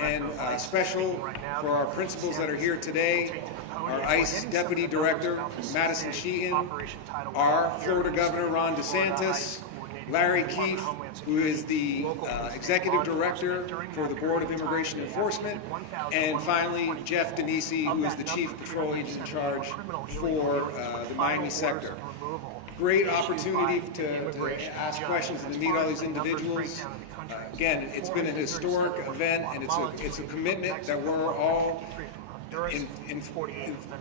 and special for our principals that are here today, our ICE Deputy Director, Madison Sheahan, our Florida Governor, Ron DeSantis, Larry Keefe, who is the Executive Director for the Board of Immigration Enforcement, and finally Jeff Denisi, who is the Chief Patrol Agent in charge for the Miami sector. Great opportunity to ask questions and to meet all these individuals. Again, it's been a historic event, and it's a commitment that we're all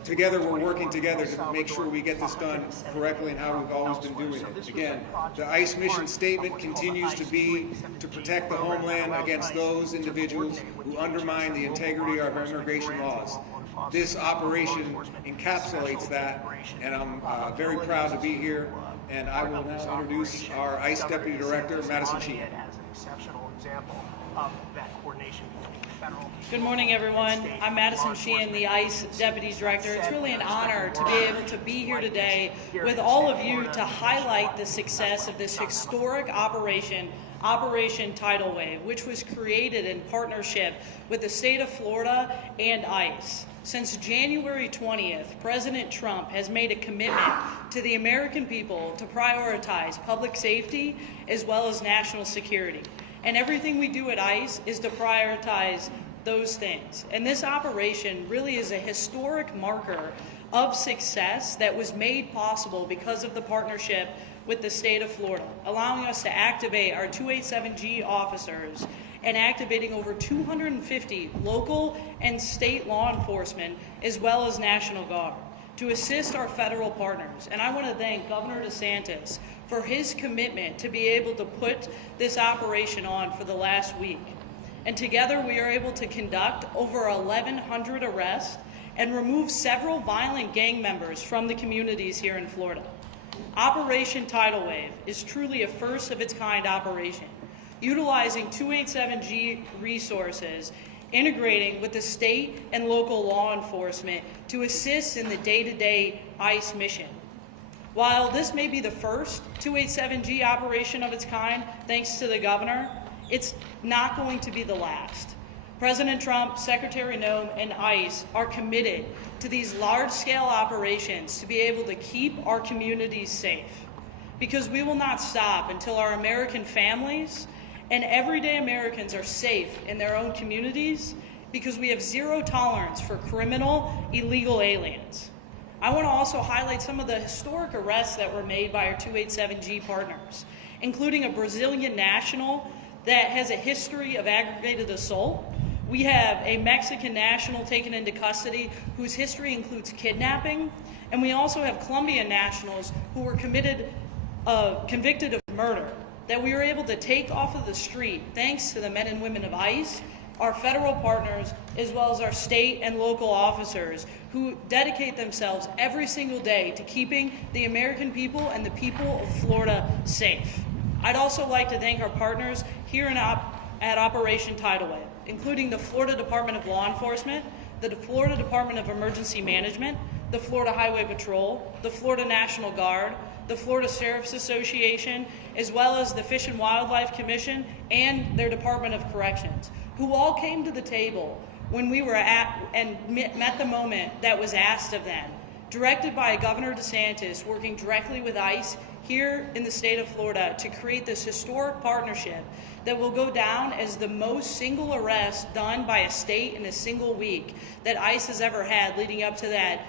together. We're working together to make sure we get this done correctly and how we've always been doing it. Again, the ICE mission statement continues to be to protect the homeland against those individuals who undermine the integrity of our immigration laws. This operation encapsulates that, and I'm very proud to be here. And I will now introduce our ICE Deputy Director, Madison Sheahan. Good morning, everyone. I'm Madison Sheahan, the ICE Deputy Director. It's really an honor to be able to be here today with all of you to highlight the success of this historic operation, Operation Tidal Wave, which was created in partnership with the state of Florida and ICE. Since January 20th, President Trump has made a commitment to the American people to prioritize public safety as well as national security. And everything we do at ICE is to prioritize those things. And this operation really is a historic marker of success that was made possible because of the partnership with the state of Florida, allowing us to activate our 287G officers and activating over 250 local and state law enforcement as well as National Guard to assist our federal partners. And I want to thank Governor DeSantis for his commitment to be able to put this operation on for the last week. And together we are able to conduct over 1,100 arrests and remove several violent gang members from the communities here in Florida. Operation Tidal Wave is truly a first of its kind operation, utilizing 287G resources, integrating with the state and local law enforcement to assist in the day-to-day ICE mission. While this may be the first 287G operation of its kind, thanks to the governor, it's not going to be the last. President Trump, Secretary Noem, and ICE are committed to these large-scale operations to be able to keep our communities safe, because we will not stop until our American families and everyday Americans are safe in their own communities, because we have zero tolerance for criminal, illegal aliens. I want to also highlight some of the historic arrests that were made by our 287G partners, including a Brazilian national that has a history of aggravated assault. We have a Mexican national taken into custody whose history includes kidnapping, and we also have Colombian nationals who were convicted of murder that we were able to take off of the street thanks to the men and women of ICE, our federal partners, as well as our state and local officers who dedicate themselves every single day to keeping the American people and the people of Florida safe. I'd also like to thank our partners here at Operation Tidal Wave, including the Florida Department of Law Enforcement, the Florida Department of Emergency Management, the Florida Highway Patrol, the Florida National Guard, the Florida Sheriff's Association, as well as the Fish and Wildlife Commission and their Department of Corrections, who all came to the table when we were met the moment that was asked of them, directed by Governor DeSantis, working directly with ICE here in the state of Florida to create this historic partnership that will go down as the most single arrest done by a state in a single week that ICE has ever had, leading up to that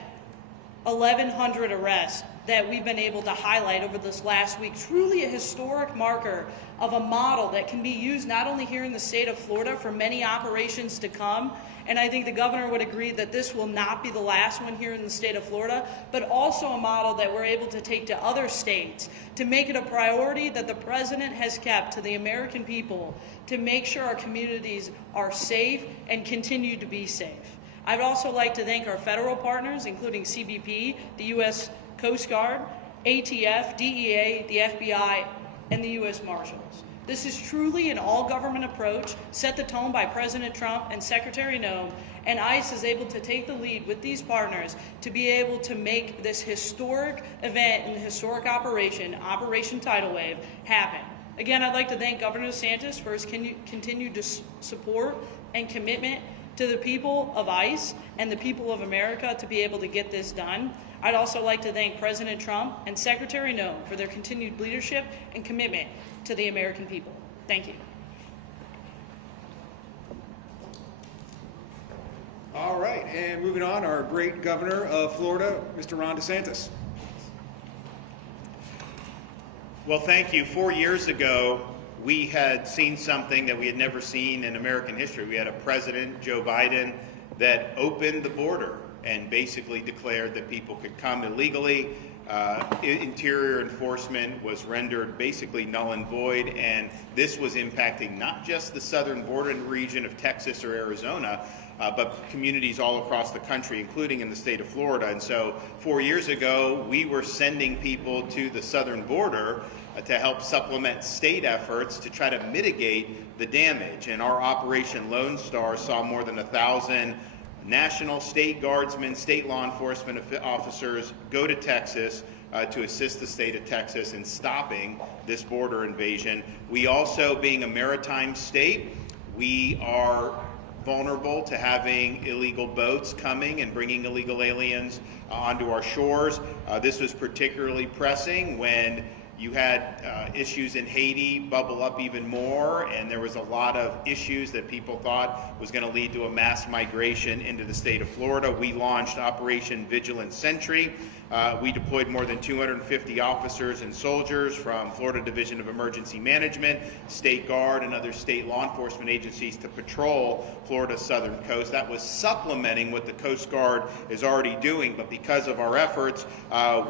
1,100 arrests that we've been able to highlight over this last week. Truly a historic marker of a model that can be used not only here in the state of Florida for many operations to come, and I think the governor would agree that this will not be the last one here in the state of Florida, but also a model that we're able to take to other states to make it a priority that the president has kept to the American people to make sure our communities are safe and continue to be safe. I'd also like to thank our federal partners, including CBP, the U.S. Coast Guard, ATF, DEA, the FBI, and the U.S. Marshals. This is truly an all-government approach set the tone by President Trump and Secretary Noem, and ICE is able to take the lead with these partners to be able to make this historic event and historic operation, Operation Tidal Wave, happen. Again, I'd like to thank Governor DeSantis for his continued support and commitment to the people of ICE and the people of America to be able to get this done. I'd also like to thank President Trump and Secretary Noem for their continued leadership and commitment to the American people. Thank you. All right, and moving on, our great governor of Florida, Mr. Ron DeSantis. Well, thank you. 4 years ago, we had seen something that we had never seen in American history. We had a president, Joe Biden, that opened the border and basically declared that people could come illegally. Interior enforcement was rendered basically null and void, and this was impacting not just the southern border region of Texas or Arizona, but communities all across the country, including in the state of Florida. And so 4 years ago, we were sending people to the southern border to help supplement state efforts to try to mitigate the damage. And our Operation Lone Star saw more than 1,000 national, state guardsmen, state law enforcement officers go to Texas to assist the state of Texas in stopping this border invasion. We also, being a maritime state, we are vulnerable to having illegal boats coming and bringing illegal aliens onto our shores. This was particularly pressing when you had issues in Haiti bubble up even more, and there was a lot of issues that people thought was going to lead to a mass migration into the state of Florida. We launched Operation Vigilant Sentry. We deployed more than 250 officers and soldiers from Florida Division of Emergency Management, State Guard, and other state law enforcement agencies to patrol Florida's southern coast. That was supplementing what the Coast Guard is already doing, but because of our efforts,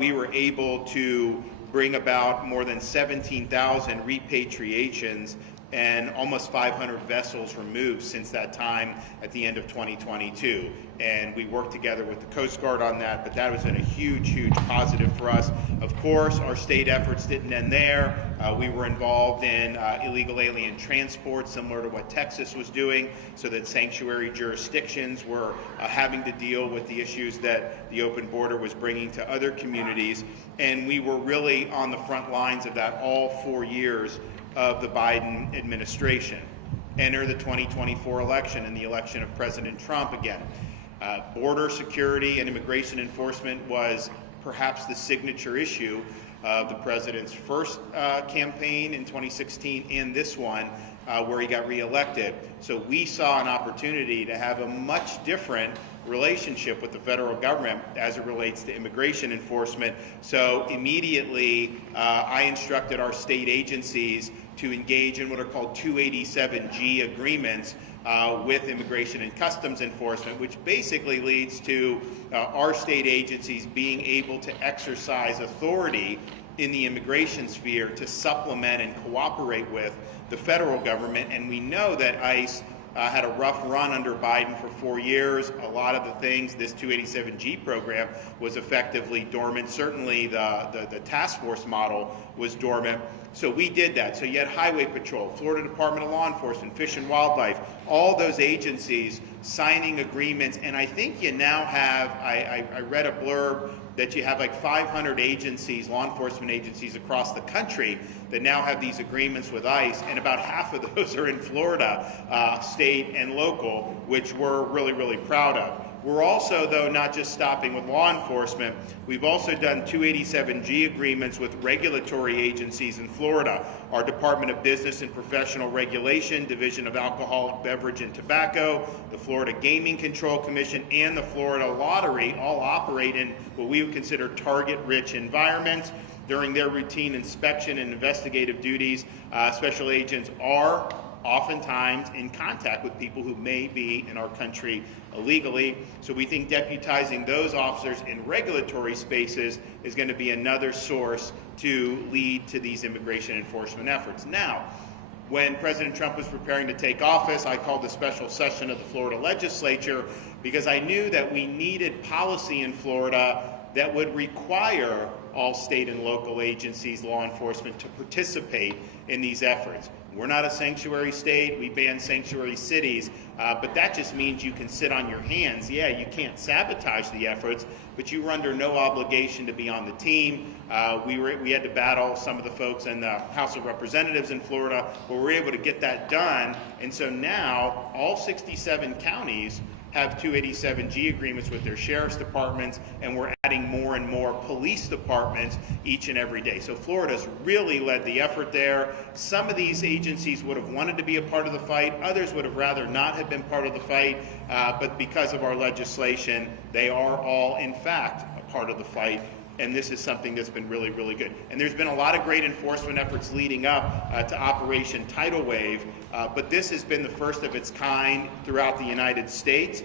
we were able to bring about more than 17,000 repatriations and almost 500 vessels removed since that time at the end of 2022. And we worked together with the Coast Guard on that, but that was a huge, huge positive for us. Of course, our state efforts didn't end there. We were involved in illegal alien transport, similar to what Texas was doing, so that sanctuary jurisdictions were having to deal with the issues that the open border was bringing to other communities. And we were really on the front lines of that all 4 years of the Biden administration. Enter the 2024 election and the election of President Trump again. Border security and immigration enforcement was perhaps the signature issue of the president's first campaign in 2016 and this one where he got reelected. So we saw an opportunity to have a much different relationship with the federal government as it relates to immigration enforcement. So immediately I instructed our state agencies to engage in what are called 287G agreements with Immigration and Customs Enforcement, which basically leads to our state agencies being able to exercise authority in the immigration sphere to supplement and cooperate with the federal government. And we know that ICE had a rough run under Biden for 4 years. A lot of the things, this 287G program was effectively dormant. Certainly the task force model was dormant. So we did that. So you had Highway Patrol, Florida Department of Law Enforcement, Fish and Wildlife, all those agencies signing agreements. And I think you now have, I read a blurb that you have like 500 agencies, law enforcement agencies across the country that now have these agreements with ICE, and about half of those are in Florida, state and local, which we're really, really proud of. We're also, though, not just stopping with law enforcement. We've also done 287G agreements with regulatory agencies in Florida. Our Department of Business and Professional Regulation, Division of Alcoholic Beverage and Tobacco, the Florida Gaming Control Commission, and the Florida Lottery all operate in what we would consider target-rich environments. During their routine inspection and investigative duties, special agents are oftentimes in contact with people who may be in our country illegally. So we think deputizing those officers in regulatory spaces is going to be another source to lead to these immigration enforcement efforts. Now, when President Trump was preparing to take office, I called a special session of the Florida legislature because I knew that we needed policy in Florida that would require all state and local agencies, law enforcement, to participate in these efforts. We're not a sanctuary state. We ban sanctuary cities, but that just means you can sit on your hands. Yeah, you can't sabotage the efforts, but you were under no obligation to be on the team. We had to battle some of the folks in the House of Representatives in Florida, but we were able to get that done. And so now all 67 counties have 287G agreements with their sheriff's departments, and we're adding more and more police departments each and every day. So Florida's really led the effort there. Some of these agencies would have wanted to be a part of the fight. Others would have rather not have been part of the fight, but because of our legislation, they are all, in fact, a part of the fight. And this is something that's been really, really good. And there's been a lot of great enforcement efforts leading up to Operation Tidal Wave, but this has been the first of its kind throughout the United States.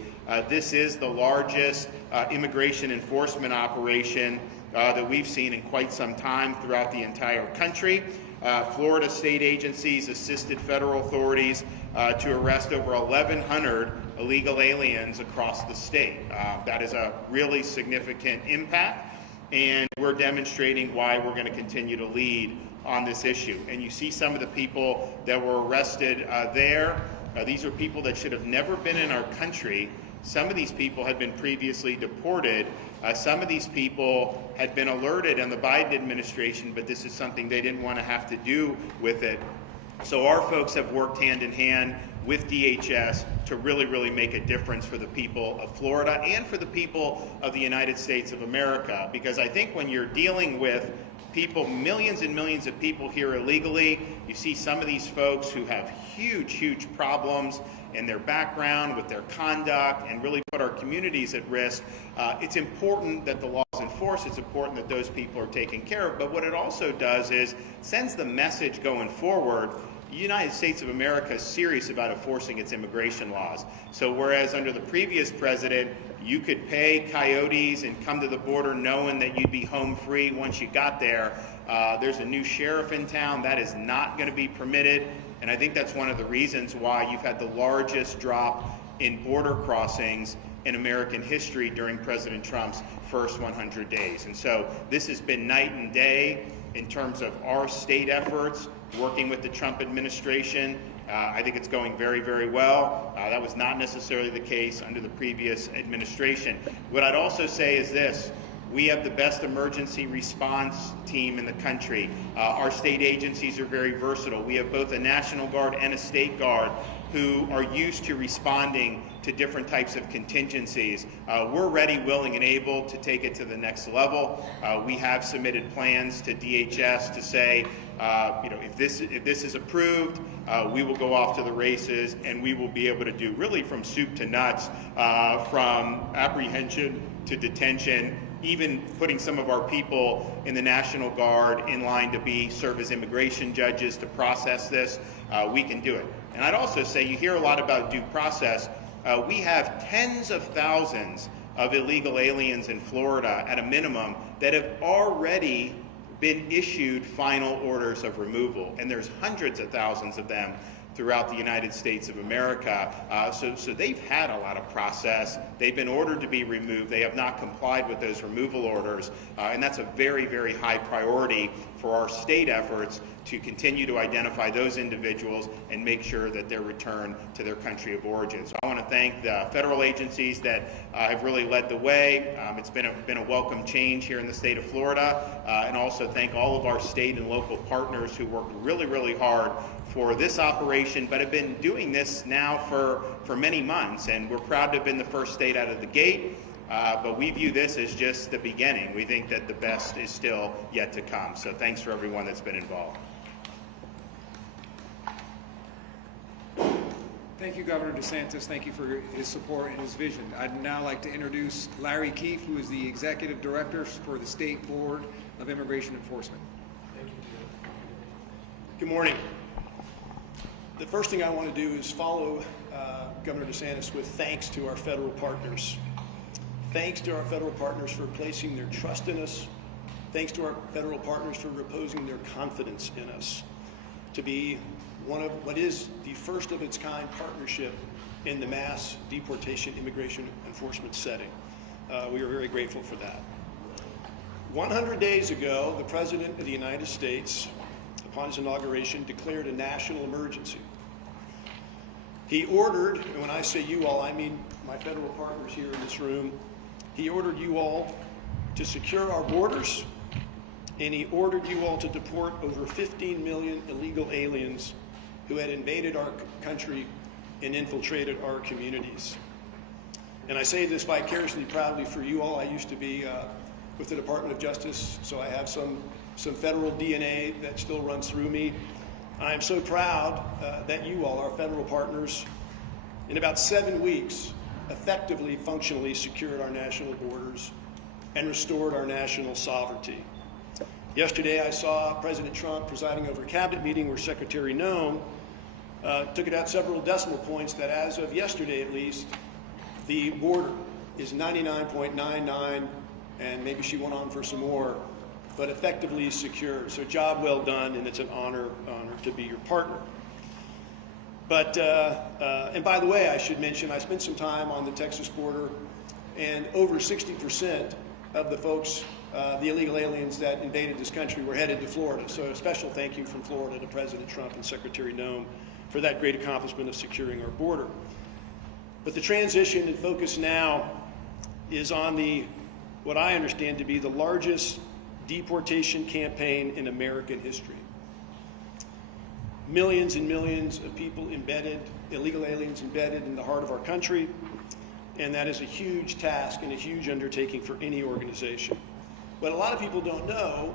This is the largest immigration enforcement operation that we've seen in quite some time throughout the entire country. Florida state agencies assisted federal authorities to arrest over 1,100 illegal aliens across the state. That is a really significant impact. And we're demonstrating why we're going to continue to lead on this issue. And you see some of the people that were arrested there. These are people that should have never been in our country. Some of these people had been previously deported. Some of these people had been alerted in the Biden administration, but this is something they didn't want to have to do with it. So our folks have worked hand in hand with DHS to really, really make a difference for the people of Florida and for the people of the United States of America. Because I think when you're dealing with people, millions and millions of people here illegally, you see some of these folks who have huge, huge problems in their background, with their conduct, and really put our communities at risk. It's important that the law is enforced. It's important that those people are taken care of. But what it also does is sends the message going forward: the United States of America is serious about enforcing its immigration laws. So whereas under the previous president, you could pay coyotes and come to the border knowing that you'd be home free once you got there, there's a new sheriff in town. That is not going to be permitted. And I think that's one of the reasons why you've had the largest drop in border crossings in American history during President Trump's first 100 days. And so this has been night and day in terms of our state efforts, working with the Trump administration. I think it's going very, very well. That was not necessarily the case under the previous administration. What I'd also say is this: we have the best emergency response team in the country. Our state agencies are very versatile. We have both a National Guard and a State Guard who are used to responding to different types of contingencies. We're ready, willing, and able to take it to the next level. We have submitted plans to DHS to say, if this is approved, we will go off to the races, and we will be able to do really from soup to nuts, from apprehension to detention, even putting some of our people in the National Guard in line to serve as immigration judges to process this. We can do it. And I'd also say, you hear a lot about due process. We have tens of thousands of illegal aliens in Florida at a minimum that have already been issued final orders of removal, and there's hundreds of thousands of them throughout the United States of America. So they've had a lot of process. They've been ordered to be removed. They have not complied with those removal orders, and that's a very, very high priority for our state efforts to continue to identify those individuals and make sure that they're returned to their country of origin. So I want to thank the federal agencies that have really led the way. It's been a welcome change here in the state of Florida, and also thank all of our state and local partners who worked really, really hard for this operation, but have been doing this now for many months, and we're proud to have been the first state out of the gate. But we view this as just the beginning. We think that the best is still yet to come. So thanks for everyone that's been involved. Thank you, Governor DeSantis. Thank you for his support and his vision. I'd now like to introduce Larry Keefe, who is the Executive Director for the State Board of Immigration Enforcement. Thank you. Good morning. The first thing I want to do is follow Governor DeSantis with thanks to our federal partners. Thanks to our federal partners for placing their trust in us. Thanks to our federal partners for reposing their confidence in us to be one of what is the first of its kind partnership in the mass deportation immigration enforcement setting. We are very grateful for that. 100 days ago, the President of the United States, upon his inauguration, declared a national emergency. He ordered, and when I say you all, I mean my federal partners here in this room, he ordered you all to secure our borders, and he ordered you all to deport over 15 million illegal aliens who had invaded our country and infiltrated our communities. And I say this vicariously proudly for you all. I used to be with the Department of Justice, so I have some federal DNA that still runs through me. I am so proud that you all, our federal partners, in about 7 weeks, effectively, functionally secured our national borders and restored our national sovereignty. Yesterday, I saw President Trump presiding over a cabinet meeting where Secretary Noem took it out several decimal points that as of yesterday at least, the border is 99.99, and maybe she went on for some more, but effectively secure. So job well done, and it's an honor to be your partner. But, and by the way, I should mention, I spent some time on the Texas border, and over 60% of the folks, the illegal aliens that invaded this country were headed to Florida. So a special thank you from Florida to President Trump and Secretary Noem for that great accomplishment of securing our border. But the transition and focus now is on what I understand to be the largest deportation campaign in American history. Millions and millions of people embedded, illegal aliens embedded in the heart of our country, and that is a huge task and a huge undertaking for any organization. But a lot of people don't know,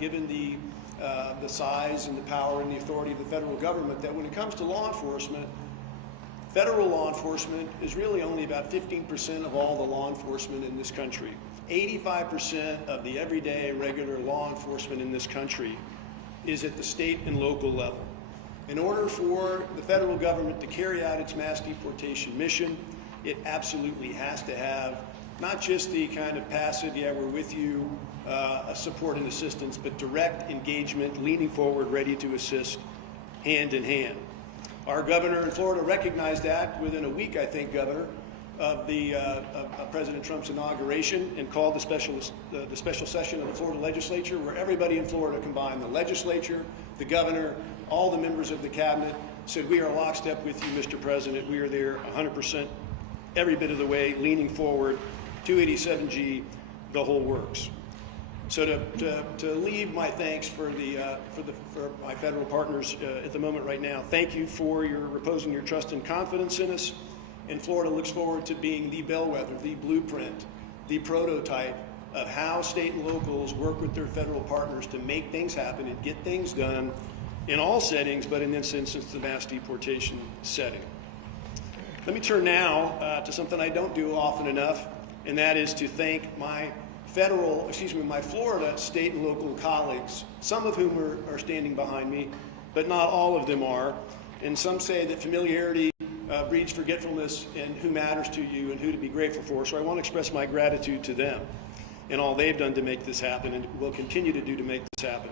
given the size and the power and the authority of the federal government, that when it comes to law enforcement, federal law enforcement is really only about 15% of all the law enforcement in this country. 85% of the everyday regular law enforcement in this country is at the state and local level. In order for the federal government to carry out its mass deportation mission, it has to have not just the kind of passive, yeah, we're with you, support and assistance, but direct engagement, leaning forward, ready to assist, hand in hand. Our governor in Florida recognized that within a week, I think, Governor, of President Trump's inauguration, and called the special session of the Florida legislature, where everybody in Florida combined, the legislature, the governor, all the members of the cabinet, said, we are lockstep with you, Mr. President. We are there 100%, every bit of the way, leaning forward, 287G, the whole works. So to leave my thanks for my federal partners at the moment right now, thank you for reposing your trust and confidence in us. And Florida looks forward to being the bellwether, the blueprint, the prototype of how state and locals work with their federal partners to make things happen and get things done in all settings, but in this instance, the mass deportation setting. Let me turn now to something I don't do often enough, and that is to thank my Florida state and local colleagues, some of whom are standing behind me, but not all of them are. And some say that familiarity breeds forgetfulness in who matters to you and who to be grateful for. So I want to express my gratitude to them and all they've done to make this happen and will continue to do to make this happen.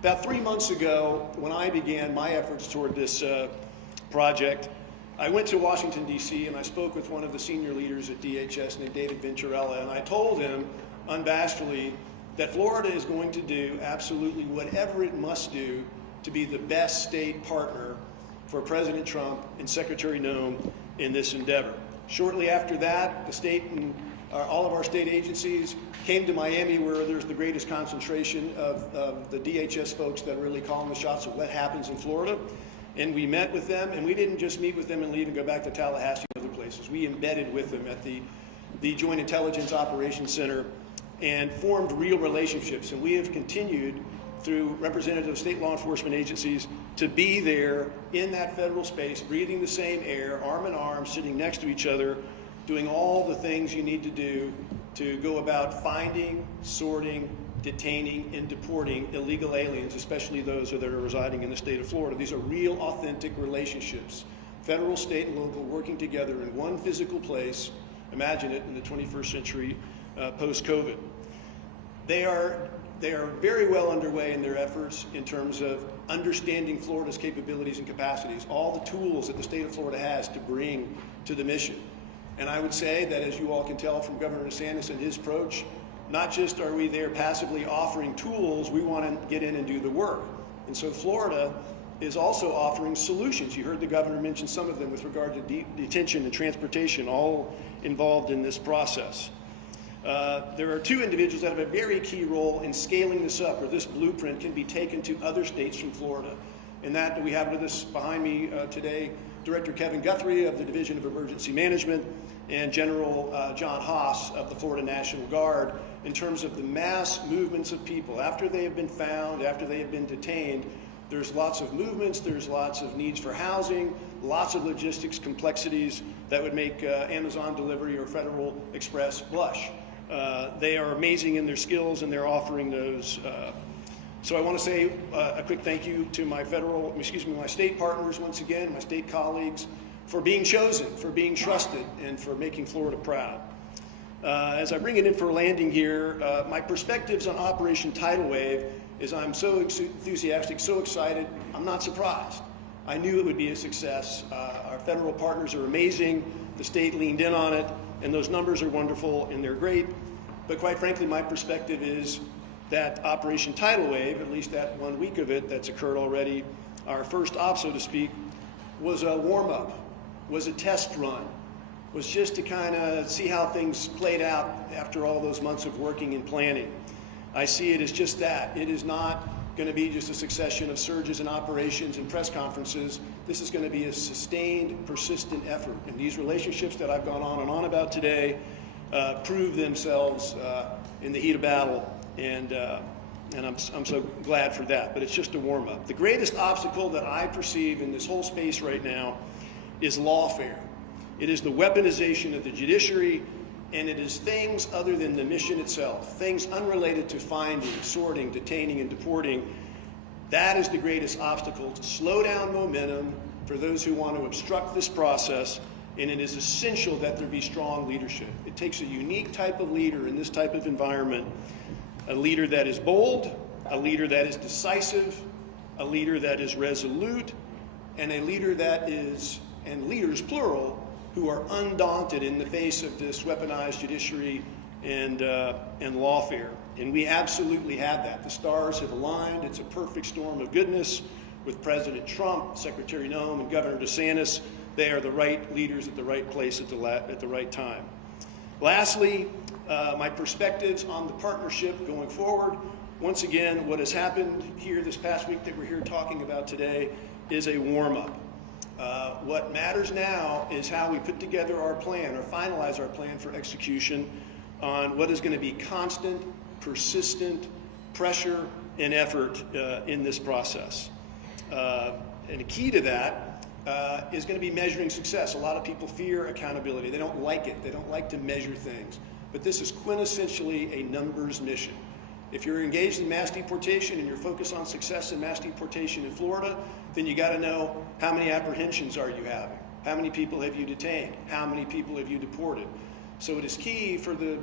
About 3 months ago, when I began my efforts toward this project, I went to Washington, D.C., and I spoke with one of the senior leaders at DHS named David Venturella, and I told him unabashedly that Florida is going to do absolutely whatever it must do to be the best state partner for President Trump and Secretary Noem in this endeavor. Shortly after that, the state and all of our state agencies came to Miami, where there's the greatest concentration of the DHS folks that are really calling the shots of what happens in Florida. And we met with them, and we didn't just meet with them and leave and go back to Tallahassee and other places. We embedded with them at the Joint Intelligence Operations Center and formed real relationships. And we have continued through representative state law enforcement agencies to be there in that federal space, breathing the same air, arm in arm, sitting next to each other, doing all the things you need to do to go about finding, sorting, detaining, and deporting illegal aliens, especially those that are residing in the state of Florida. These are real, authentic relationships, federal, state, and local working together in one physical place. Imagine it in the 21st century, post-COVID. They are very well underway in their efforts in terms of understanding Florida's capabilities and capacities, all the tools that the state of Florida has to bring to the mission. And I would say that, as you all can tell from Governor DeSantis and his approach, not just are we there passively offering tools, we want to get in and do the work. And so Florida is also offering solutions. You heard the governor mention some of them with regard to detention and transportation, all involved in this process. There are two individuals that have a very key role in scaling this up, or this blueprint can be taken to other states from Florida. And that we have with us behind me today, Director Kevin Guthrie of the Division of Emergency Management and General John Haas of the Florida National Guard, in terms of the mass movements of people. After they have been found, after they have been detained, there's lots of movements, there's lots of needs for housing, lots of logistics complexities that would make Amazon delivery or Federal Express blush. They are amazing in their skills, and they're offering those. So I want to say a quick thank you to my my state partners once again, my state colleagues, for being chosen, for being trusted, and for making Florida proud. As I bring it in for a landing here, my perspectives on Operation Tidal Wave is I'm so enthusiastic, so excited. I'm not surprised. I knew it would be a success. Our federal partners are amazing. The state leaned in on it, and those numbers are wonderful and they're great. But quite frankly, my perspective is that Operation Tidal Wave, at least that 1 week of it that's occurred already, our first op, so to speak, was a warm-up, was a test run, was just to kind of see how things played out after all those months of working and planning. I see it as just that. It is not going to be just a succession of surges and operations and press conferences. This is going to be a sustained, persistent effort. And these relationships that I've gone on and on about today prove themselves in the heat of battle. And I'm so glad for that, but it's just a warm-up. The greatest obstacle that I perceive in this whole space right now is lawfare. It is the weaponization of the judiciary, and it is things other than the mission itself, things unrelated to finding, sorting, detaining, and deporting. That is the greatest obstacle to slow down momentum for those who want to obstruct this process, and it is essential that there be strong leadership. It takes a unique type of leader in this type of environment, a leader that is bold, a leader that is decisive, a leader that is resolute, and a leader that is, and leaders plural, who are undaunted in the face of this weaponized judiciary and lawfare. And we absolutely have that. The stars have aligned. It's a perfect storm of goodness with President Trump, Secretary Noem, and Governor DeSantis. They are the right leaders at the right place at the right time. Lastly, my perspectives on the partnership going forward. Once again, what has happened here this past week that we're here talking about today is a warm-up. What matters now is how we put together our plan, or finalize our plan for execution on what is going to be constant, persistent pressure and effort in this process. And a key to that is going to be measuring success. A lot of people fear accountability. They don't like it. They don't like to measure things. But this is quintessentially a numbers mission. If you're engaged in mass deportation and you're focused on success in mass deportation in Florida, then you got to know how many apprehensions are you having? How many people have you detained? How many people have you deported? So it is key for the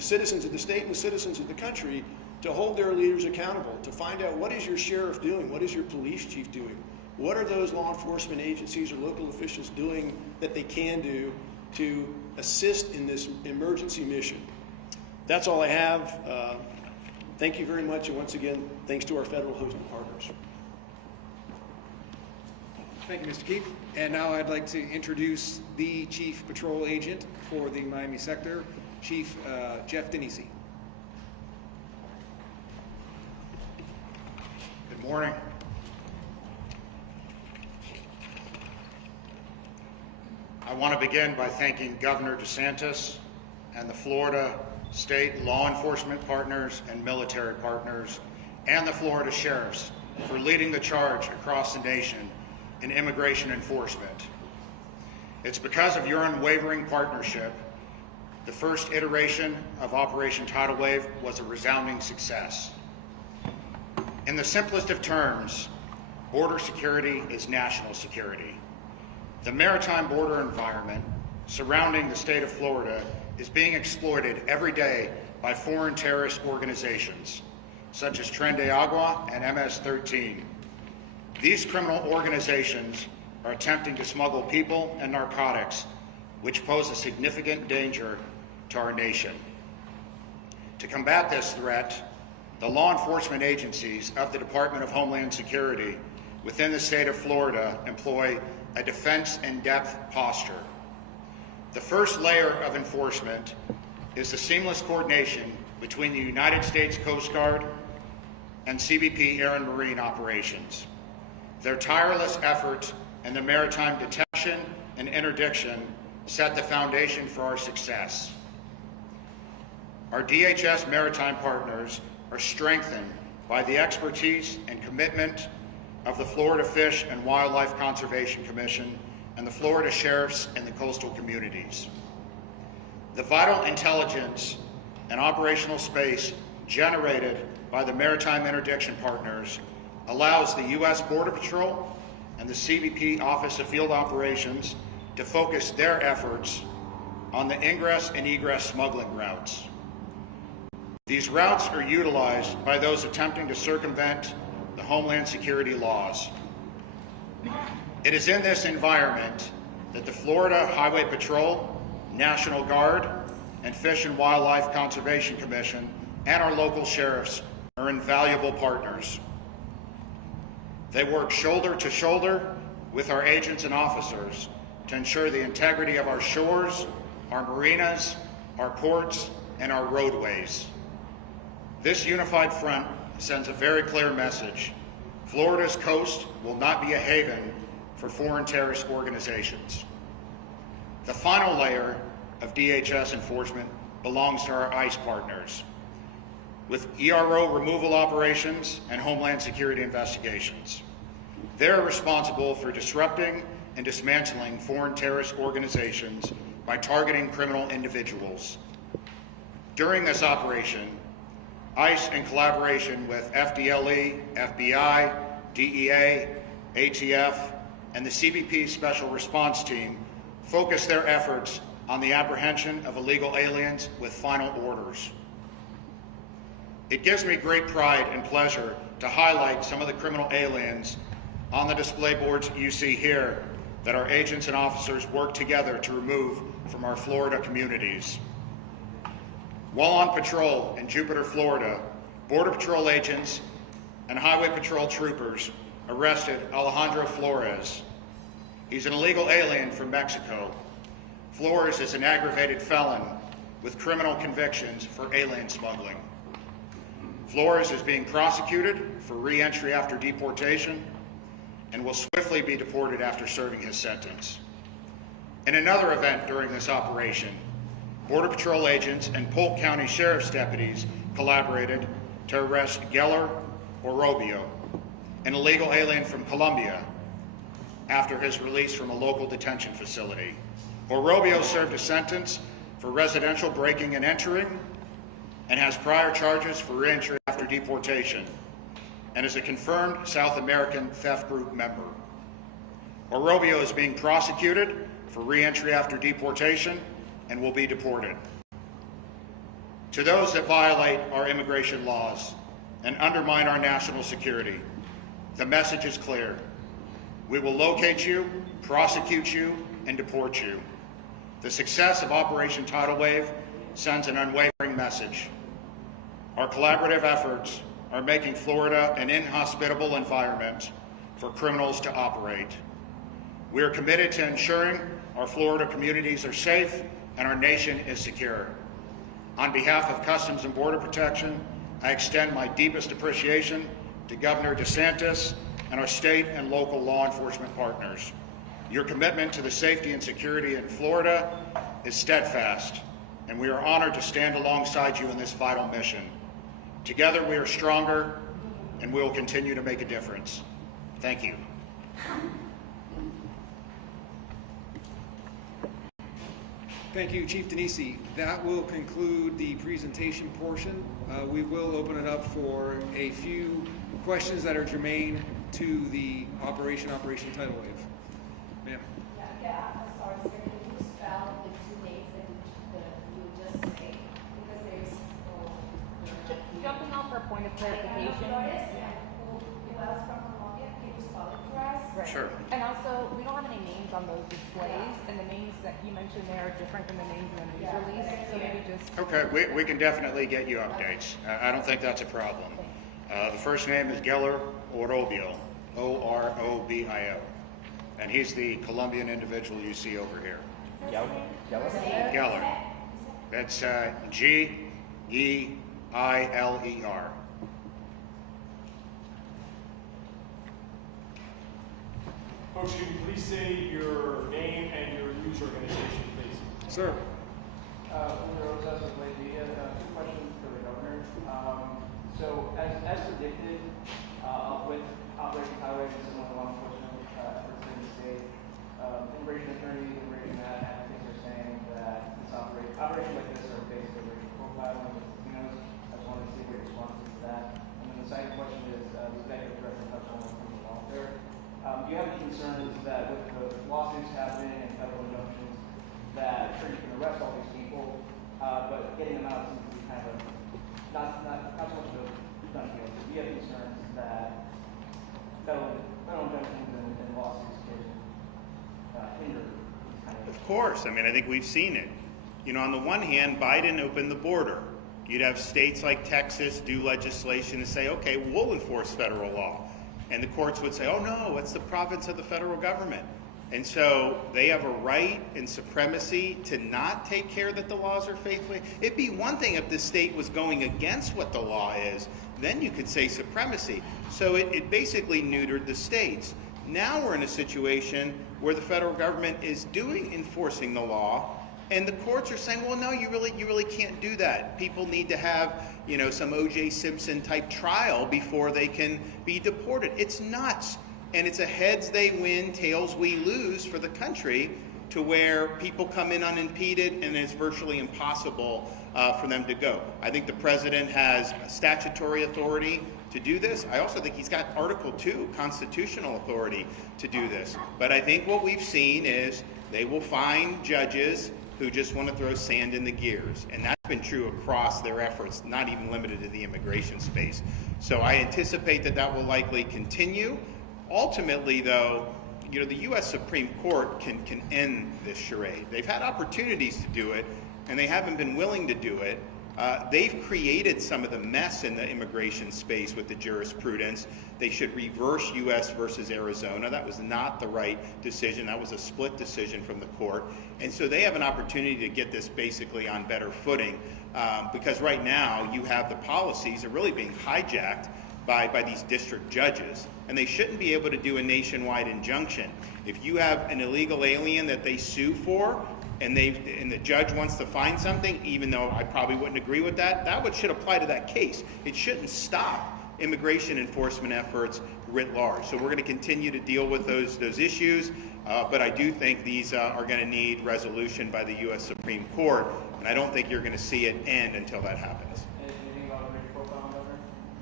citizens of the state and the citizens of the country to hold their leaders accountable, to find out what is your sheriff doing? What is your police chief doing? What are those law enforcement agencies or local officials doing that they can do to assist in this emergency mission? That's all I have. Thank you very much, and once again, thanks to our federal hosting partners. Thank you, Mr. Keefe. And now I'd like to introduce the Chief Patrol Agent for the Miami sector, Chief Jeff Denisi. Good morning. I want to begin by thanking Governor DeSantis and the Florida state law enforcement partners and military partners and the Florida sheriffs for leading the charge across the nation in immigration enforcement. It's because of your unwavering partnership, the first iteration of Operation Tidal Wave was a resounding success. In the simplest of terms, border security is national security. The maritime border environment surrounding the state of Florida is being exploited every day by foreign terrorist organizations, such as Tren de Agua and MS-13. These criminal organizations are attempting to smuggle people and narcotics, which pose a significant danger to our nation. To combat this threat, the law enforcement agencies of the Department of Homeland Security within the state of Florida employ a defense-in-depth posture. The first layer of enforcement is the seamless coordination between the United States Coast Guard and CBP Air and Marine operations. Their tireless efforts in the maritime detection and interdiction set the foundation for our success. Our DHS maritime partners are strengthened by the expertise and commitment of the Florida Fish and Wildlife Conservation Commission and the Florida Sheriffs and the coastal communities. The vital intelligence and operational space generated by the maritime interdiction partners allows the U.S. Border Patrol and the CBP Office of Field Operations to focus their efforts on the ingress and egress smuggling routes. These routes are utilized by those attempting to circumvent the Homeland Security laws. It is in this environment that the Florida Highway Patrol, National Guard, and Fish and Wildlife Conservation Commission and our local sheriffs are invaluable partners. They work shoulder to shoulder with our agents and officers to ensure the integrity of our shores, our marinas, our ports, and our roadways. This unified front sends a very clear message. Florida's coast will not be a haven for foreign terrorist organizations. The final layer of DHS enforcement belongs to our ICE partners, with ERO removal operations and Homeland Security investigations. They're responsible for disrupting and dismantling foreign terrorist organizations by targeting criminal individuals. During this operation, ICE, in collaboration with FDLE, FBI, DEA, ATF, and the CBP Special Response Team, focus their efforts on the apprehension of illegal aliens with final orders. It gives me great pride and pleasure to highlight some of the criminal aliens on the display boards you see here that our agents and officers work together to remove from our Florida communities. While on patrol in Jupiter, Florida, Border Patrol agents and Highway Patrol troopers arrested Alejandro Flores. He's an illegal alien from Mexico. Flores is an aggravated felon with criminal convictions for alien smuggling. Flores is being prosecuted for re-entry after deportation and will swiftly be deported after serving his sentence. In another event during this operation, Border Patrol agents and Polk County Sheriff's deputies collaborated to arrest Geller Orobio, an illegal alien from Colombia, after his release from a local detention facility. Orobio served a sentence for residential breaking and entering and has prior charges for re-entry after deportation and is a confirmed South American theft group member. Orobio is being prosecuted for re-entry after deportation and will be deported. To those that violate our immigration laws and undermine our national security, the message is clear. We will locate you, prosecute you, and deport you. The success of Operation Tidal Wave sends an unwavering message. Our collaborative efforts are making Florida an inhospitable environment for criminals to operate. We are committed to ensuring our Florida communities are safe and our nation is secure. On behalf of Customs and Border Protection, I extend my deepest appreciation to Governor DeSantis and our state and local law enforcement partners. Your commitment to the safety and security in Florida is steadfast, and we are honored to stand alongside you in this vital mission. Together we are stronger, and we will continue to make a difference. Thank you. Thank you, Chief Denisi. That will conclude the presentation portion. We will open it up for a few questions that are germane to the Operation Tidal Wave. Ma'am. I'm sorry, sir. Can you spell the two names that you just said? Because there's Jumping off for a point of clarification. Flores, who was from Colombia. Can you spell it for us? Right. Sure. And also, we don't have any names on those displays, and the names that you mentioned there are different than the names in the news release, so maybe just... Okay, we can definitely get you updates. I don't think that's a problem. The first name is Geller Orobio, O-R-O-B-I-O. And he's the Colombian individual you see over here. Geller. That's G-E-I-L-E-R. Folks, can you please say your name and your news organization, please? Sir. Two questions for the governor. So, as predicted, with Operation Tidal and similar law enforcement efforts in the state, immigration attorneys, immigration advocates are saying that this operations like this are basically racial profiling with casinos. I just wanted to see your response to that. And then the second question is, the executive director touched on criminal welfare. Do you have any concerns that with the lawsuits happening and federal injunctions, that sure you can arrest all these people, but getting them out seems to be kind of not so much of a done deal. So do you have concerns that federal injunctions and lawsuits could hinder these kind of... Of course. I mean, I think we've seen it. You know, on the one hand, Biden opened the border. You'd have states like Texas do legislation to say, okay, we'll enforce federal law. And the courts would say, oh no, it's the province of the federal government. And so they have a right and supremacy to not take care that the laws are faithfully. It'd be one thing if the state was going against what the law is, then you could say supremacy. So it basically neutered the states. Now we're in a situation where the federal government is enforcing the law, and the courts are saying, well, no, you really can't do that. People need to have, you know, some O.J. Simpson type trial before they can be deported. It's nuts. And it's a heads they win, tails we lose for the country, to where people come in unimpeded and it's virtually impossible for them to go. I think the president has statutory authority to do this. I also think he's got Article 2 constitutional authority to do this. But I think what we've seen is they will find judges who just want to throw sand in the gears. And that's been true across their efforts, not even limited to the immigration space. So I anticipate that will likely continue. Ultimately, though, you know, the U.S. Supreme Court can end this charade. They've had opportunities to do it, and they haven't been willing to do it. They've created some of the mess in the immigration space with the jurisprudence. They should reverse U.S. versus Arizona. That was not the right decision. That was a split decision from the court. And so they have an opportunity to get this basically on better footing, because right now you have the policies are really being hijacked by these district judges, and they shouldn't be able to do a nationwide injunction. If you have an illegal alien that they sue for, and the judge wants to find something, even though I probably wouldn't agree with that, that should apply to that case. It shouldn't stop immigration enforcement efforts writ large. So we're going to continue to deal with those issues, but I do think these are going to need resolution by the U.S. Supreme Court, and I don't think you're going to see it end until that happens.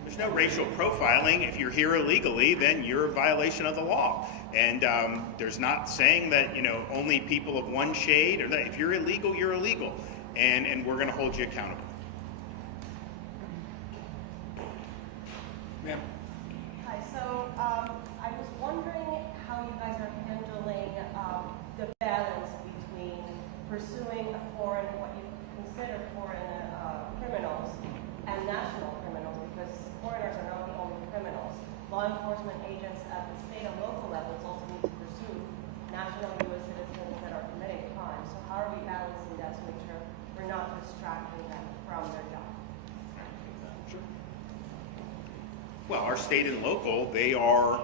There's no racial profiling. If you're here illegally, then you're in violation of the law. And there's not saying that, you know, only people of one shade, or that if you're illegal, you're illegal. And we're going to hold you accountable. Ma'am. Hi, so I was wondering how you guys are handling the balance between pursuing what you consider foreign criminals and national criminals, because foreigners are not the only criminals. Law enforcement agents at the state and local levels also need to pursue national U.S. citizens that are committing crimes. So how are we balancing that to make sure we're not distracting them from their job? Well, our state and local, they are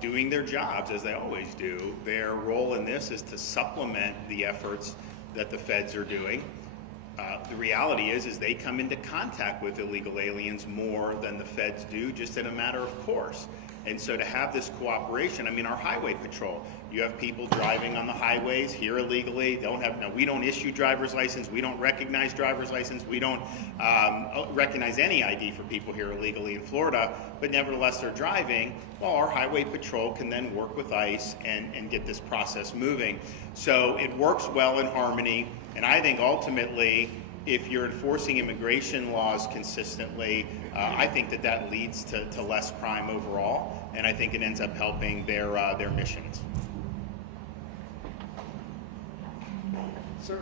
doing their jobs as they always do. Their role in this is to supplement the efforts that the feds are doing. The reality is they come into contact with illegal aliens more than the feds do, just in a matter of course. And so to have this cooperation, I mean, our highway patrol, you have people driving on the highways here illegally. We don't issue driver's license. We don't recognize driver's license. We don't recognize any ID for people here illegally in Florida, but nevertheless they're driving. Well, our highway patrol can then work with ICE and get this process moving. So it works well in harmony, and I think ultimately if you're enforcing immigration laws consistently, I think that leads to less crime overall, and I think it ends up helping their missions. Sir?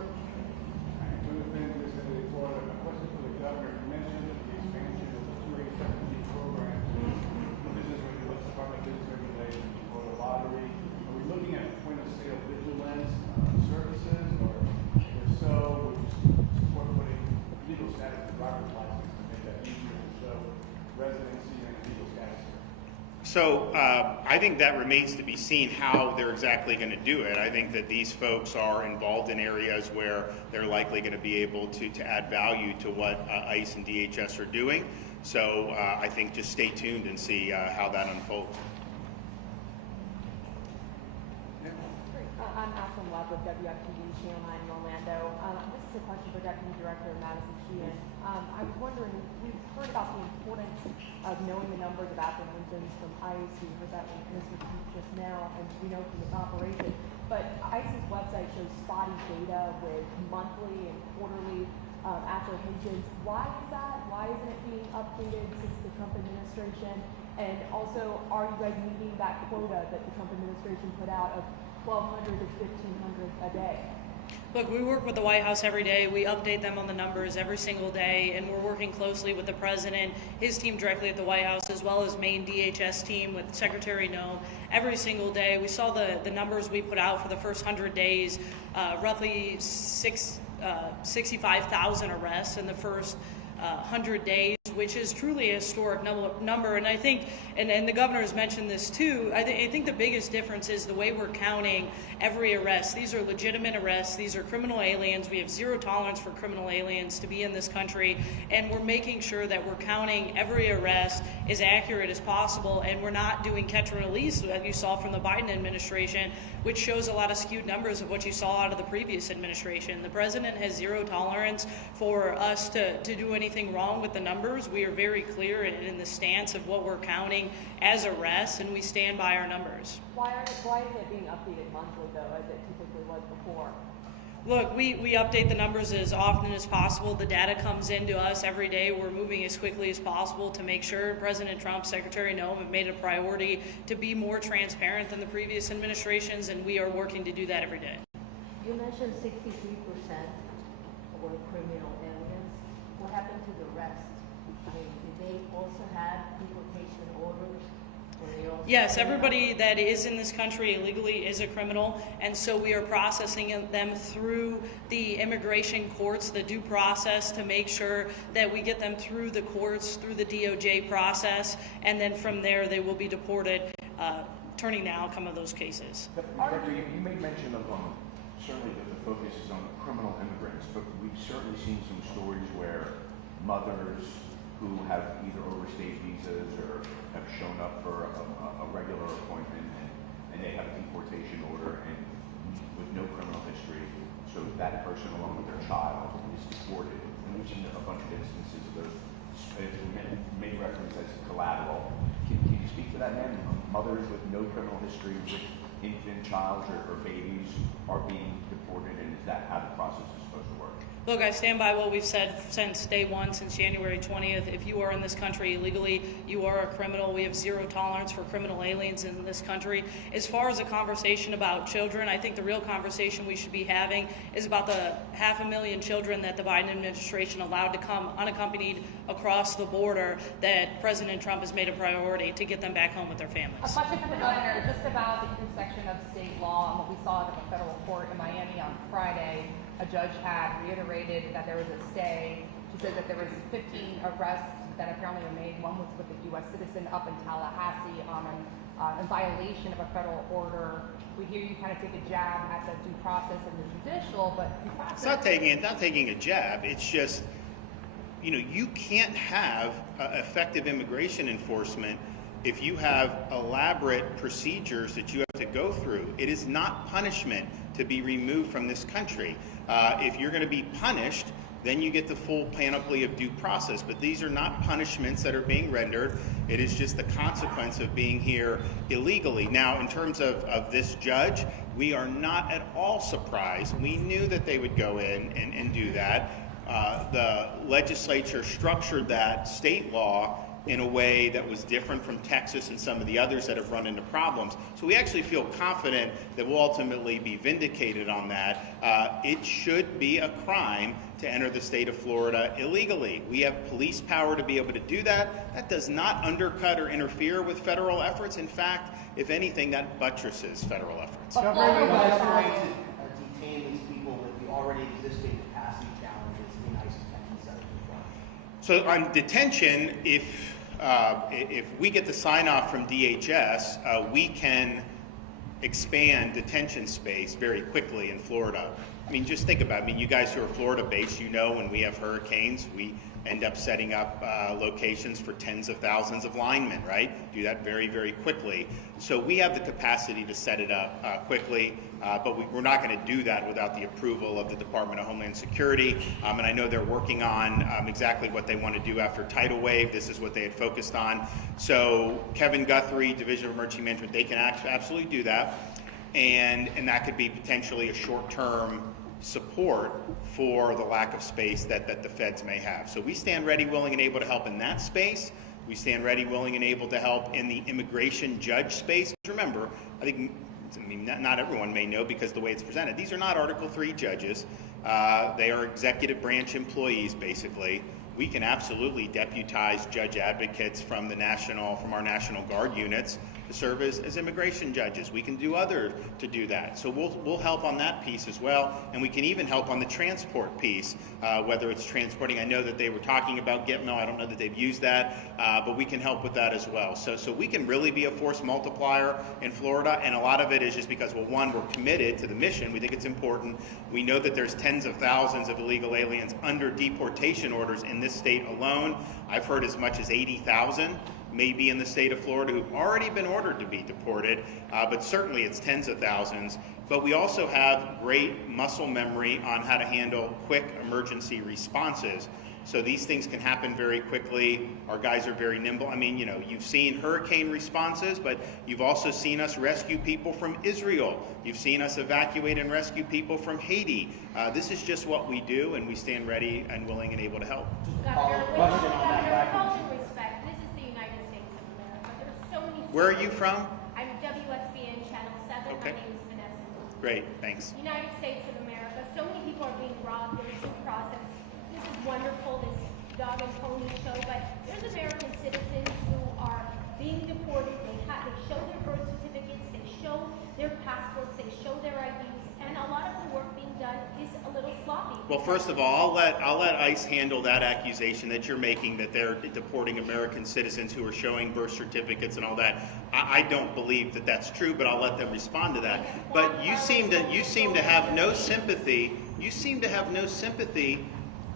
So I think that remains to be seen how they're exactly going to do it. I think that these folks are involved in areas where they're likely going to be able to add value to what ICE and DHS are doing. So I think just stay tuned and see how that unfolds. I'm Ashlyn Webb with WFTV Channel 9 in Orlando. This is a question for Deputy Director Madison Sheahan. I was wondering, we've heard about the importance of knowing the numbers of apprehensions from ICE. We heard that from Mr. Chief just now, and we know from this operation. But ICE's website shows spotty data with monthly and quarterly apprehensions. Why is that? Why isn't it being updated since the Trump administration? And also, are you guys meeting that quota that the Trump administration put out of 1,200 to 1,500 a day? Look, we work with the White House every day. We update them on the numbers every single day, and we're working closely with the president, his team directly at the White House, as well as Maine DHS team with Secretary Noem every single day. We saw the numbers we put out for the first 100 days, roughly 65,000 arrests in the first 100 days, which is truly a historic number. And I think, and the governor has mentioned this too, I think the biggest difference is the way we're counting every arrest. These are legitimate arrests. These are criminal aliens. We have zero tolerance for criminal aliens to be in this country, and we're making sure that we're counting every arrest as accurate as possible, and we're not doing catch and release that you saw from the Biden administration, which shows a lot of skewed numbers of what you saw out of the previous administration. The president has zero tolerance for us to do anything wrong with the numbers. We are very clear in the stance of what we're counting as arrests, and we stand by our numbers. Why isn't it being updated monthly, though, as it typically was before? Look, we update the numbers as often as possible. The data comes into us every day. We're moving as quickly as possible to make sure President Trump, Secretary Noem have made it a priority to be more transparent than the previous administrations, and we are working to do that every day. You mentioned 63% were criminal aliens. What happened to the rest? I mean, did they also have deportation orders? Yes, everybody that is in this country illegally is a criminal, and so we are processing them through the immigration courts, the due process, to make sure that we get them through the courts, through the DOJ process, and then from there they will be deported, turning the outcome of those cases. Director, you made mention of certainly that the focus is on criminal immigrants, but we've certainly seen some stories where mothers who have either overstayed visas or have shown up for a regular appointment and they have a deportation order and with no criminal history, so that person along with their child is deported. And we've seen a bunch of instances of those made reference as collateral. Can you speak to that, man? Mothers with no criminal history with infant child or babies are being deported, and is that how the process is supposed to work? Look, I stand by what we've said since day one, since January 20th. If you are in this country illegally, you are a criminal. We have zero tolerance for criminal aliens in this country. As far as a conversation about children, I think the real conversation we should be having is about the 500,000 children that the Biden administration allowed to come unaccompanied across the border that President Trump has made a priority to get them back home with their families. A question for the governor, just about the intersection of state law and what we saw at the federal court in Miami on Friday. A judge had reiterated that there was a stay. She said that there was 15 arrests that apparently were made. One was with a U.S. citizen up in Tallahassee in violation of a federal order. We hear you kind of take a jab at the due process and the judicial, but due process... It's not taking a jab. It's just, you can't have effective immigration enforcement if you have elaborate procedures that you have to go through. It is not punishment to be removed from this country. If you're going to be punished, then you get the full panoply of due process. But these are not punishments that are being rendered. It is just the consequence of being here illegally. Now, in terms of this judge, we are not at all surprised. We knew that they would go in and do that. the legislature structured that state law in a way that was different from Texas and some of the others that have run into problems. So we actually feel confident that we'll ultimately be vindicated on that. It should be a crime to enter the state of Florida illegally. We have police power to be able to do that. That does not undercut or interfere with federal efforts. In fact, if anything, that buttresses federal efforts. Governor, you guys are going to detain these people with the already existing capacity challenges in ICE detention centers as well. So on detention, if we get the sign off from DHS, we can expand detention space very quickly in Florida. I mean, just think about it. I mean, you guys who are Florida based, you know when we have hurricanes, we end up setting up locations for tens of thousands of linemen, right? Do that very, very quickly. So we have the capacity to set it up quickly, but we're not going to do that without the approval of the Department of Homeland Security. And I know they're working on exactly what they want to do after tidal wave. This is what they had focused on. So Kevin Guthrie, Division of Emergency Management, they can absolutely do that. And that could be potentially a short-term support for the lack of space that the feds may have. So we stand ready, willing, and able to help in that space. We stand ready, willing, and able to help in the immigration judge space. Remember, I mean, not everyone may know because the way it's presented, these are not Article III judges. They are executive branch employees, basically. We can absolutely deputize judge advocates from our National Guard units to serve as immigration judges. We can do others to do that. So we'll help on that piece as well, and we can even help on the transport piece, whether it's transporting. I know that they were talking about Gitmo. I don't know that they've used that, but we can help with that as well. So we can really be a force multiplier in Florida, and a lot of it is just because, well, one, we're committed to the mission. We think it's important. We know that there's tens of thousands of illegal aliens under deportation orders in this state alone. I've heard as much as 80,000 maybe in the state of Florida who've already been ordered to be deported, but certainly it's tens of thousands. But we also have great muscle memory on how to handle quick emergency responses. So these things can happen very quickly. Our guys are very nimble. I mean, you know, you've seen hurricane responses, but you've also seen us rescue people from Israel. You've seen us evacuate and rescue people from Haiti. This is just what we do, and we stand ready and willing and able to help. Governor, with all due respect, this is the United States of America. There are so many. Where are you from? I'm WSBN Channel 7. Okay. My name is Vanessa. Great, thanks. United States of America. So many people are being robbed. There's due process. This is wonderful, this dog and pony show, but there's American citizens who are being deported. They show their birth certificates, they show their passports, they show their IDs, and a lot of the work being done is a little sloppy. Well, first of all, I'll let ICE handle that accusation that you're making, that they're deporting American citizens who are showing birth certificates and all that. I don't believe that that's true, but I'll let them respond to that. But you seem to have no sympathy. You seem to have no sympathy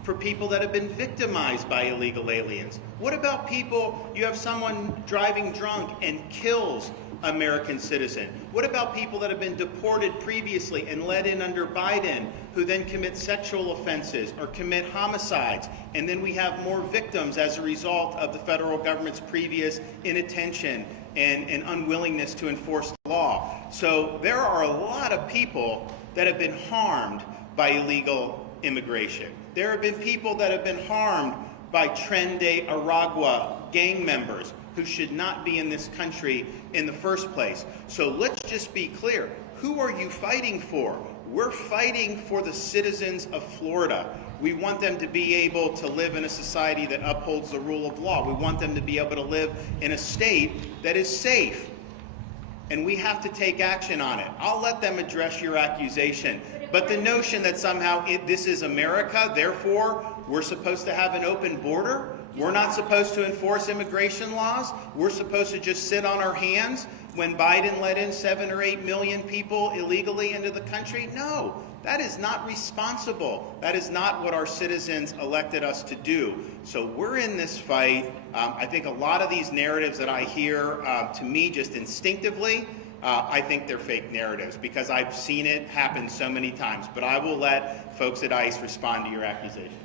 for people that have been victimized by illegal aliens. What about people, you have someone driving drunk and kills American citizen? What about people that have been deported previously and let in under Biden, who then commit sexual offenses or commit homicides? And then we have more victims as a result of the federal government's previous inattention and unwillingness to enforce the law. So there are a lot of people that have been harmed by illegal immigration. There have been people that have been harmed by Tren de Aragua gang members who should not be in this country in the first place. So let's just be clear. Who are you fighting for? We're fighting for the citizens of Florida. We want them to be able to live in a society that upholds the rule of law. We want them to be able to live in a state that is safe. And we have to take action on it. I'll let them address your accusation. But the notion that somehow this is America, therefore we're supposed to have an open border, we're not supposed to enforce immigration laws, we're supposed to just sit on our hands when Biden let in 7 or 8 million people illegally into the country? No, that is not responsible. That is not what our citizens elected us to do. So we're in this fight. I think a lot of these narratives that I hear, to me, just instinctively, I think they're fake narratives because I've seen it happen so many times. But I will let folks at ICE respond to your accusation.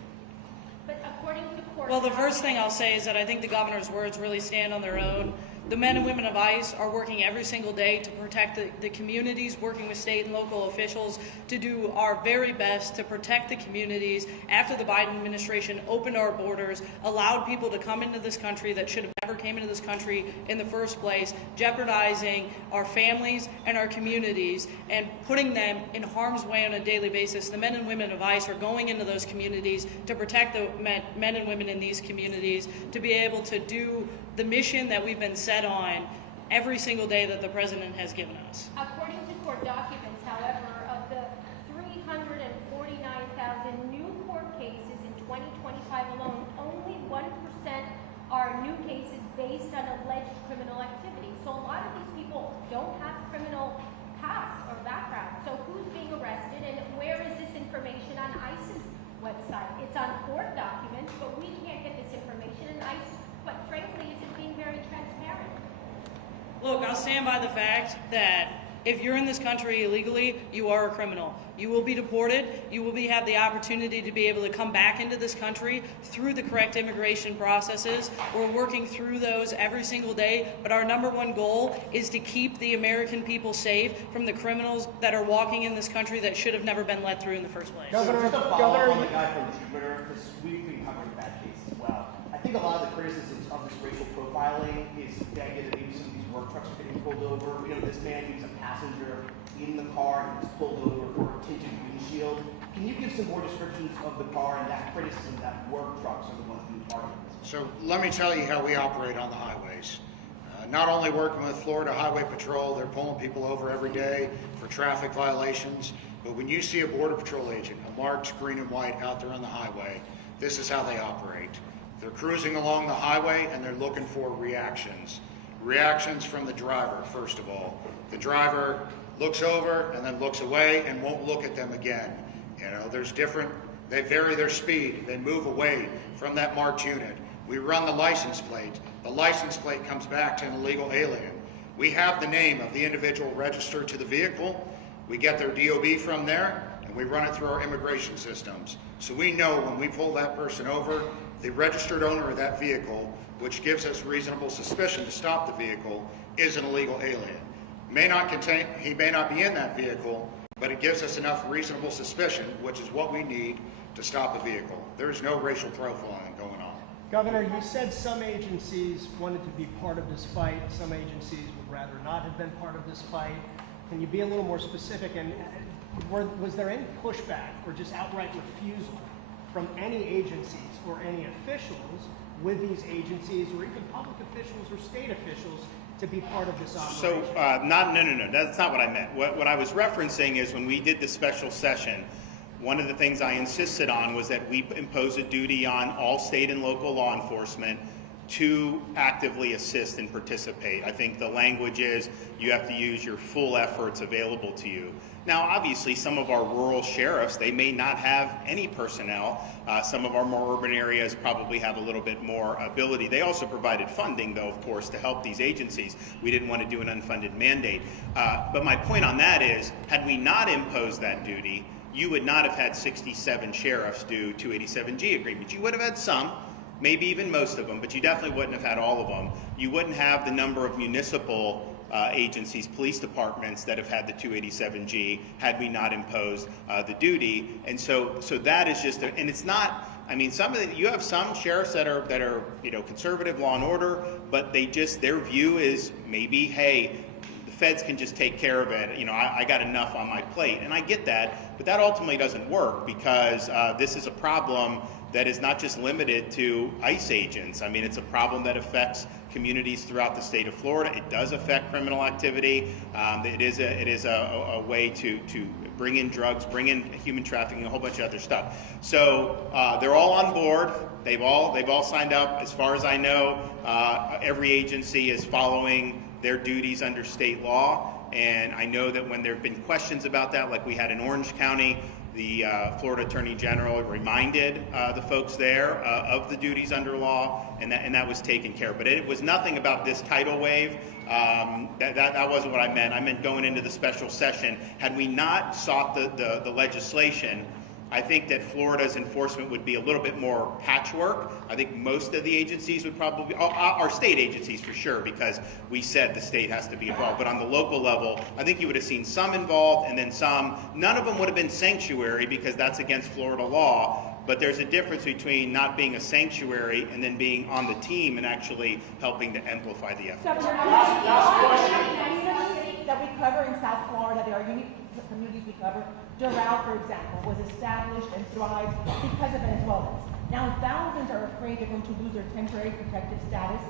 But according to court, Well, the first thing I'll say is that I think the governor's words really stand on their own. The men and women of ICE are working every single day to protect the communities, working with state and local officials to do our very best to protect the communities after the Biden administration opened our borders, allowed people to come into this country that should have never came into this country in the first place, jeopardizing our families and our communities and putting them in harm's way on a daily basis. The men and women of ICE are going into those communities to protect the men and women in these communities, to be able to do the mission that we've been set on every single day that the president has given us. According to court documents, however, of the 349,000 new court cases in 2025 alone, only 1% are new cases based on alleged criminal activity. So a lot of these people don't have criminal past or background. So who's being arrested and where is this information on ICE's website? It's on court documents, but we can't get this information, and ICE, quite frankly, isn't being very transparent. Look, I'll stand by the fact that if you're in this country illegally, you are a criminal. You will be deported. You will have the opportunity to be able to come back into this country through the correct immigration processes. We're working through those every single day, but our number one goal is to keep the American people safe from the criminals that are walking in this country that should have never been let through in the first place. Just to follow up on the guy from Jupiter, because we've been covering that case as well. I think a lot of the criticisms of this racial profiling is the idea that maybe some of these work trucks are getting pulled over. We know this man, he was a passenger in the car and was pulled over for a tinted windshield. Can you give some more descriptions of the car and that criticism that work trucks are the ones being targeted? So let me tell you how we operate on the highways. Not only working with Florida Highway Patrol, they're pulling people over every day for traffic violations, but when you see a Border Patrol agent, a marked green and white out there on the highway, this is how they operate. They're cruising along the highway and they're looking for reactions. Reactions from the driver, first of all. The driver looks over and then looks away and won't look at them again. You know, there's different, they vary their speed, they move away from that marked unit. We run the license plate. The license plate comes back to an illegal alien. We have the name of the individual registered to the vehicle. We get their DOB from there and we run it through our immigration systems. So we know when we pull that person over, the registered owner of that vehicle, which gives us reasonable suspicion to stop the vehicle, is an illegal alien. He may not be in that vehicle, but it gives us enough reasonable suspicion, which is what we need to stop a vehicle. There is no racial profiling going on. Governor, you said some agencies wanted to be part of this fight, some agencies would rather not have been part of this fight. Can you be a little more specific? And was there any pushback or just outright refusal from any agencies or any officials with these agencies or even public officials or state officials to be part of this operation? So, no, that's not what I meant. What I was referencing is when we did the special session, one of the things I insisted on was that we impose a duty on all state and local law enforcement to actively assist and participate. I think the language is you have to use your full efforts available to you. Now, obviously, some of our rural sheriffs, they may not have any personnel. Some of our more urban areas probably have a little bit more ability. They also provided funding, though, of course, to help these agencies. We didn't want to do an unfunded mandate. But my point on that is, had we not imposed that duty, you would not have had 67 sheriffs do 287G agreements. You would have had some, maybe even most of them, but you definitely wouldn't have had all of them. You wouldn't have the number of municipal agencies, police departments that have had the 287G had we not imposed the duty. And so that is just, and it's not, I mean, you have some sheriffs that are conservative law and order, but their view is maybe, hey, the feds can just take care of it. I got enough on my plate, and I get that, but that ultimately doesn't work because this is a problem that is not just limited to ICE agents. I mean, it's a problem that affects communities throughout the state of Florida. It does affect criminal activity. It is a way to bring in drugs, bring in human trafficking, a whole bunch of other stuff. So they're all on board. They've all signed up. As far as I know, every agency is following their duties under state law. And I know that when there have been questions about that, like we had in Orange County, the Florida Attorney General reminded the folks there of the duties under law, and that was taken care of. But it was nothing about this tidal wave. That wasn't what I meant. I meant going into the special session. Had we not sought the legislation, I think that Florida's enforcement would be a little bit more patchwork. I think most of the agencies would probably, our state agencies for sure, because we said the state has to be involved. But on the local level, I think you would have seen some involved and then some. None of them would have been sanctuary because that's against Florida law. But there's a difference between not being a sanctuary and then being on the team and actually helping to amplify the effort. That we cover in South Florida, there are unique communities we cover. Doral, for example, was established and thrived because of Venezuelans. Now thousands are afraid they're going to lose their temporary protective status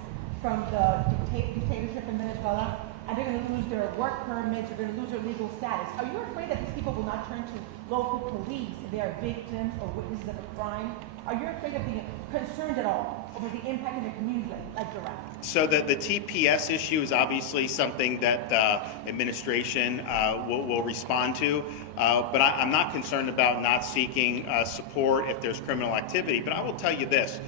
from the dictatorship in Venezuela, and they're going to lose their work permits, they're going to lose their legal status. Are you afraid that these people will not turn to local police if they are victims or witnesses of a crime? Are you afraid of being concerned at all over the impact in the community like Doral? So the TPS issue is obviously something that the administration will respond to, but I'm not concerned about not seeking support if there's criminal activity. But I will tell you this,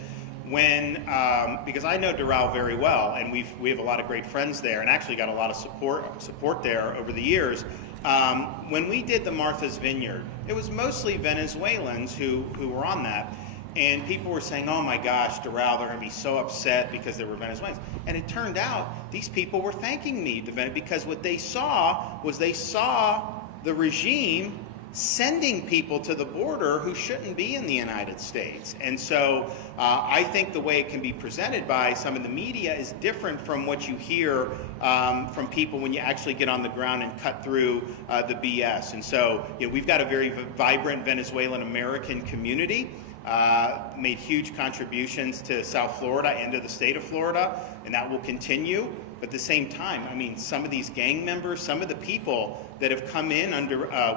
because I know Doral very well, and we have a lot of great friends there, and actually got a lot of support there over the years. When we did the Martha's Vineyard, it was mostly Venezuelans who were on that. And people were saying, oh my gosh, Doral, they're going to be so upset because there were Venezuelans. And it turned out these people were thanking me because what they saw was the regime sending people to the border who shouldn't be in the United States. And so I think the way it can be presented by some of the media is different from what you hear from people when you actually get on the ground and cut through the BS. And so we've got a very vibrant Venezuelan American community. Made huge contributions to South Florida and to the state of Florida, and that will continue. But at the same time, I mean, some of these gang members, some of the people that have come in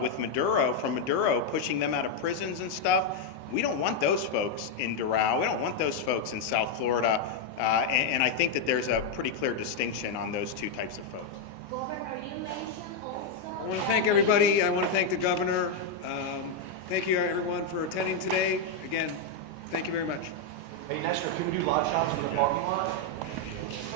with Maduro, pushing them out of prisons and stuff, we don't want those folks in Doral. We don't want those folks in South Florida. And I think that there's a pretty clear distinction on those two types of folks. Governor, you mentioned also... I want to thank everybody. I want to thank the governor. Thank you, everyone, for attending today. Again, thank you very much. Hey, Nestor, can we do live shots in the parking lot?